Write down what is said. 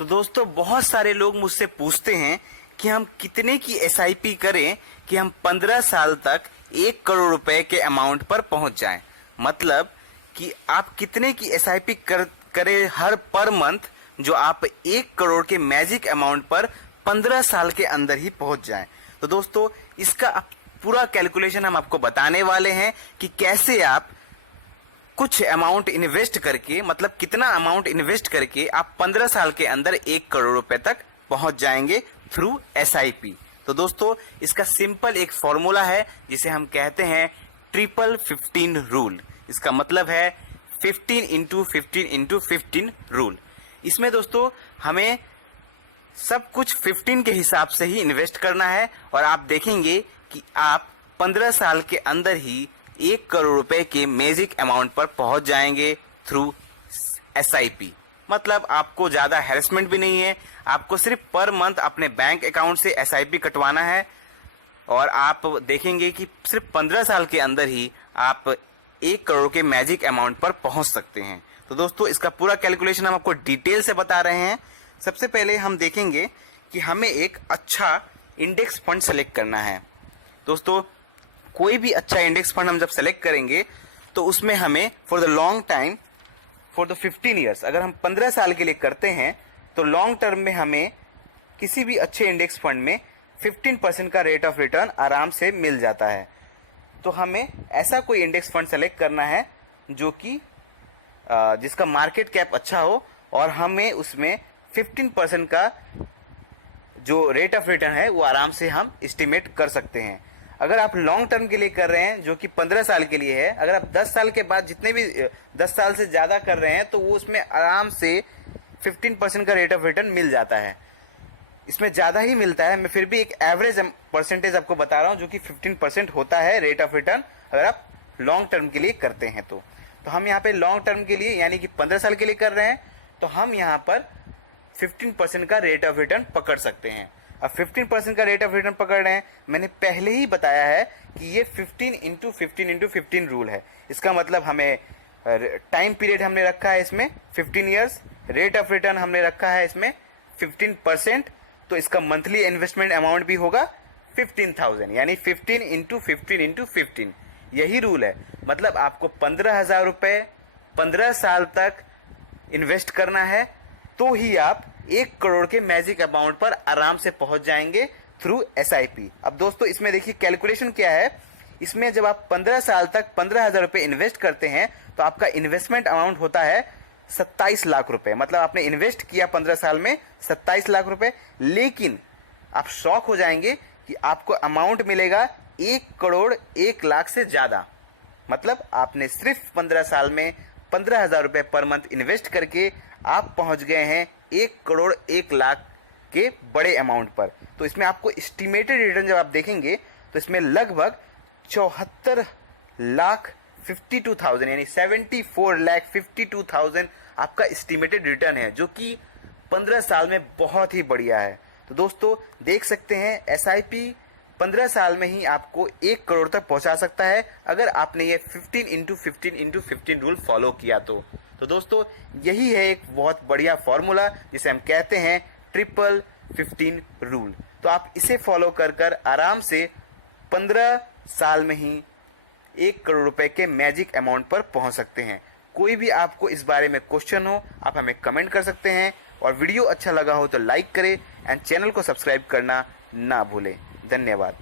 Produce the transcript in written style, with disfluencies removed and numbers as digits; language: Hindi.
तो दोस्तों बहुत सारे लोग मुझसे पूछते हैं कि हम कितने की एसआईपी करें कि हम 15 साल तक 1 करोड़ रुपए के अमाउंट पर पहुंच जाएं। मतलब कि आप कितने की एसआईपी करें हर पर मंथ जो आप 1 करोड़ के मैजिक अमाउंट पर 15 साल के अंदर ही पहुंच जाएं। तो दोस्तों इसका पूरा कैलकुलेशन हम आपको बताने वाले हैं कि कैसे आप कुछ अमाउंट इन्वेस्ट करके, मतलब कितना अमाउंट इन्वेस्ट करके आप 15 साल के अंदर 1 करोड़ रुपए तक पहुंच जाएंगे थ्रू एसआईपी। तो दोस्तों इसका सिंपल एक फॉर्मूला है जिसे हम कहते हैं 15-15 रूल। इसका मतलब है 15 इंटू 15 इंटू 15 रूल। इसमें दोस्तों हमें सब कुछ 15 के हिसाब से ही इन्वेस्ट करना है और आप देखेंगे कि आप 15 साल के अंदर ही 1 करोड़ रुपए के मैजिक अमाउंट पर पहुंच जाएंगे थ्रू एसआईपी। मतलब आपको ज्यादा हैरेसमेंट भी नहीं है, आपको सिर्फ पर मंथ अपने बैंक अकाउंट से एसआईपी कटवाना है और आप देखेंगे कि सिर्फ 15 साल के अंदर ही आप 1 करोड़ के मैजिक अमाउंट पर पहुंच सकते हैं। तो दोस्तों इसका पूरा कैलकुलेशन हम आपको डिटेल से बता रहे हैं। सबसे पहले हम देखेंगे कि हमें एक अच्छा इंडेक्स फंड सेलेक्ट करना है। दोस्तों कोई भी अच्छा इंडेक्स फंड हम जब सेलेक्ट करेंगे तो उसमें हमें for the long time, for the 15 years, अगर हम 15 साल के लिए करते हैं तो लॉन्ग टर्म में हमें किसी भी अच्छे इंडेक्स फंड में 15% का रेट ऑफ रिटर्न आराम से मिल जाता है। तो हमें ऐसा कोई इंडेक्स फंड सेलेक्ट करना है जो कि जिसका मार्केट कैप अच्छा हो और हमें उसमें 15% का जो रेट ऑफ रिटर्न है वो आराम से हम एस्टिमेट कर सकते हैं। अगर आप लॉन्ग टर्म के लिए कर रहे हैं जो कि 15 साल के लिए है, अगर आप 10 साल के बाद जितने भी 10 साल से ज्यादा कर रहे हैं तो वो उसमें आराम से 15% का रेट ऑफ रिटर्न मिल जाता है। इसमें ज्यादा ही मिलता है, मैं फिर भी एक एवरेज परसेंटेज आपको बता रहा हूं जो कि 15% होता है रेट ऑफ रिटर्न अगर आप लॉन्ग टर्म के लिए करते हैं। तो हम यहाँ पे लॉन्ग टर्म के लिए यानी कि 15 साल के लिए कर रहे हैं तो हम यहाँ पर 15% का रेट ऑफ रिटर्न पकड़ सकते हैं। अब 15% का रेट ऑफ रिटर्न पकड़ रहे हैं, मैंने पहले ही बताया है कि ये 15 इंटू 15 इंटू 15 रूल है। इसका मतलब हमें टाइम पीरियड हमने रखा है इसमें 15 ईयर्स, रेट ऑफ रिटर्न हमने रखा है इसमें 15%, तो इसका मंथली इन्वेस्टमेंट अमाउंट भी होगा 15,000 यानी 15 इंटू 15 इंटू 15। यही रूल है। मतलब आपको 15,000 रुपए 15 साल तक इन्वेस्ट करना है तो ही आप 1 करोड़ के मैजिक अमाउंट पर आराम से पहुंच जाएंगे थ्रू एसआईपी। अब दोस्तों इसमें देखिए कैलकुलेशन क्या है। इसमें जब आप 15 साल तक 15,000 रुपए इन्वेस्ट करते हैं तो आपका इन्वेस्टमेंट अमाउंट होता है 27 लाख रुपए। मतलब आपने इन्वेस्ट किया 15 साल में 27 लाख रुपए, लेकिन आप शॉक हो जाएंगे कि आपको अमाउंट मिलेगा 1 करोड़ 1 लाख से ज्यादा। मतलब आपने सिर्फ 15 साल में 15,000 रुपए पर मंथ इन्वेस्ट करके आप पहुंच गए हैं 1 करोड़ 1 लाख के बड़े अमाउंट पर। तो इसमें आपको एस्टिमेटेड रिटर्न जब आप देखेंगे तो इसमें लगभग 74,52,000 यानी 74,52,000 आपका एस्टिमेटेड रिटर्न है, जो कि 15 साल में बहुत ही बढ़िया है। तो दोस्तों देख सकते हैं एसआईपी 15 साल में ही आपको 1 करोड़ तक पहुंचा सकता है अगर आपने ये 15 इंटू 15 इंटू 15 रूल फॉलो किया तो दोस्तों यही है एक बहुत बढ़िया फॉर्मूला जिसे हम कहते हैं 15-15 रूल। तो आप इसे फॉलो कर आराम से 15 साल में ही 1 करोड़ रुपए के मैजिक अमाउंट पर पहुंच सकते हैं। कोई भी आपको इस बारे में क्वेश्चन हो आप हमें कमेंट कर सकते हैं और वीडियो अच्छा लगा हो तो लाइक करें एंड चैनल को सब्सक्राइब करना ना भूलें। धन्यवाद।